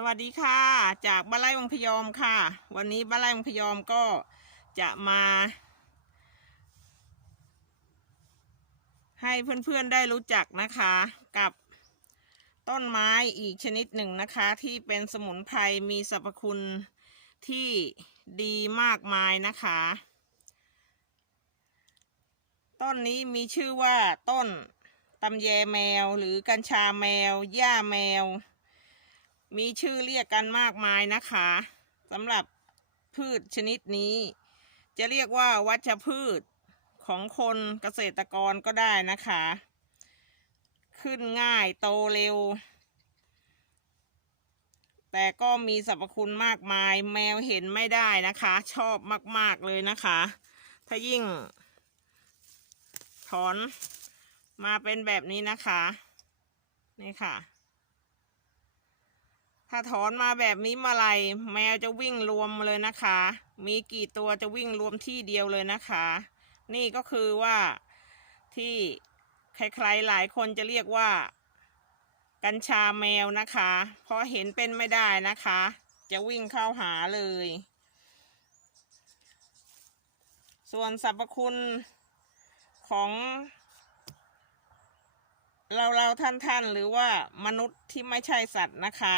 สวัสดีค่ะ จากบ้านไร่วังพยอมค่ะ วันนี้บ้านไร่วังพยอมก็จะมา ให้เพื่อนๆได้รู้จักนะคะกับต้นไม้อีกชนิดหนึ่งนะคะ ที่เป็นสมุนไพรมีสรรพคุณที่ดีมากมายนะคะ ต้นนี้มีชื่อว่าต้นตำแยแมวหรือกัญชาแมวหญ้าแมว มีชื่อเรียกกันมากมายนะคะสำหรับพืชชนิดนี้ จะเรียกว่าวัชพืชของคนเกษตรกรก็ได้นะคะ ขึ้นง่ายโตเร็ว แต่ก็มีสรรพคุณมากมายแมวเห็นไม่ได้นะคะ ชอบมาก ๆ เลยนะคะ ถ้ายิ่ง ถอนมาเป็นแบบนี้นะคะ นี่ค่ะ ถ้าถอนมาแบบนี้มาไหรแมวจะวิ่งรวมเลยนะคะ มีกี่ตัวจะวิ่งรวมที่เดียวเลยนะคะ นี่ก็คือว่าที่ใครๆหลายคนจะเรียกว่า กัญชาแมวนะคะ เพราะเห็นเป็นไม่ได้นะคะ จะวิ่งเข้าหาเลย ส่วนสรรพคุณของเราเราท่านท่านๆหรือว่ามนุษย์ที่ไม่ใช่สัตว์นะคะ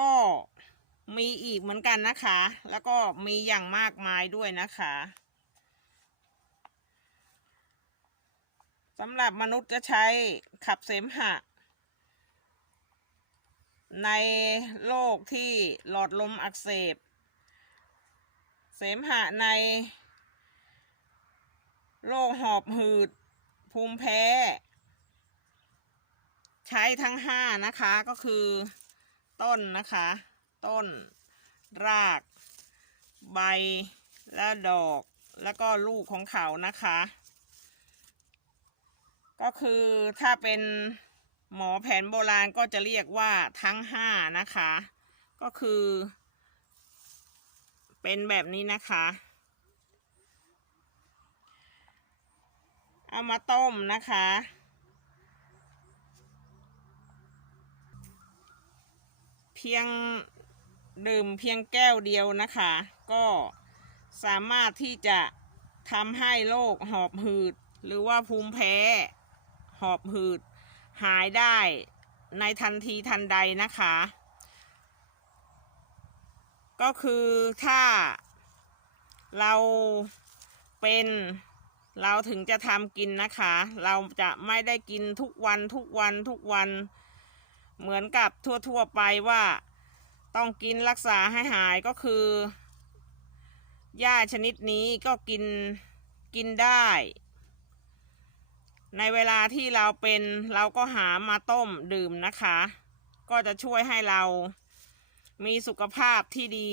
ก็มีอีกเหมือนกันนะคะ แล้วก็มีอย่างมากมายด้วยนะคะสำหรับมนุษย์จะใช้ขับเสมหะ ในโรคที่หลอดลมอักเสบ เสมหะในโรคหอบหืด ภูมิแพ้ ใช้ทั้งห้านะคะก็คือ ต้นนะคะ ต้น ราก ใบ และดอก แล้วก็ลูกของเขานะคะ ก็คือถ้าเป็นหมอแผนโบราณก็จะเรียกว่าทั้งห้านะคะ ก็คือ เป็นแบบนี้นะคะ เอามาต้มนะคะ พียงดื่มเพียงแก้วเดียวนะคะ ก็สามารถที่จะทำให้โรคหอบหืด หรือว่าภูมิแพ้ หอบหืด หายได้ในทันทีทันใดนะคะ ก็คือถ้าเราเป็นเราถึงจะทำกินนะคะ เราจะไม่ได้กินทุกวันทุกวันทุกวัน เหมือนกับทั่วๆไปว่าต้องกินรักษาให้หายก็คือหญ้าชนิดนี้ก็กินกินได้ ในเวลาที่เราเป็นเราก็หามาต้มดื่มนะคะ ก็จะช่วยให้เรามีสุขภาพที่ดี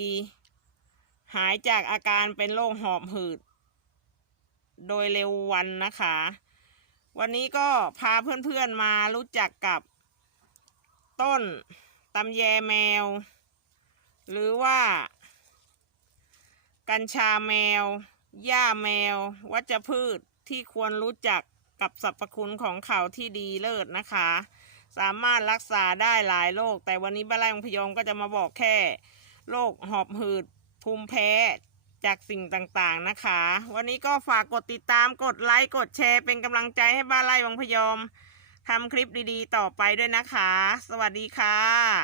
หายจากอาการเป็นโรคหอบหืด โดยเร็ววันนะคะ วันนี้ก็พาเพื่อนๆมารู้จักกับ ต้นตำแยแมว หรือว่า กัญชาแมว หญ้าแมว วัชพืชที่ควรรู้จักกับสรรพคุณของเขาที่ดีเลิศนะคะ สามารถรักษาได้หลายโรคแต่วันนี้บ้านไร่ของพยองก็จะมาบอกแค่โรคหอบหืดภูมิแพ้จากสิ่งต่างๆนะคะ วันนี้ก็ฝากกดติดตามกดไลค์กดแชร์เป็นกำลังใจให้บ้านไร่วังพยอม ทำคลิปดีๆ ต่อไปด้วยนะคะ สวัสดีค่ะ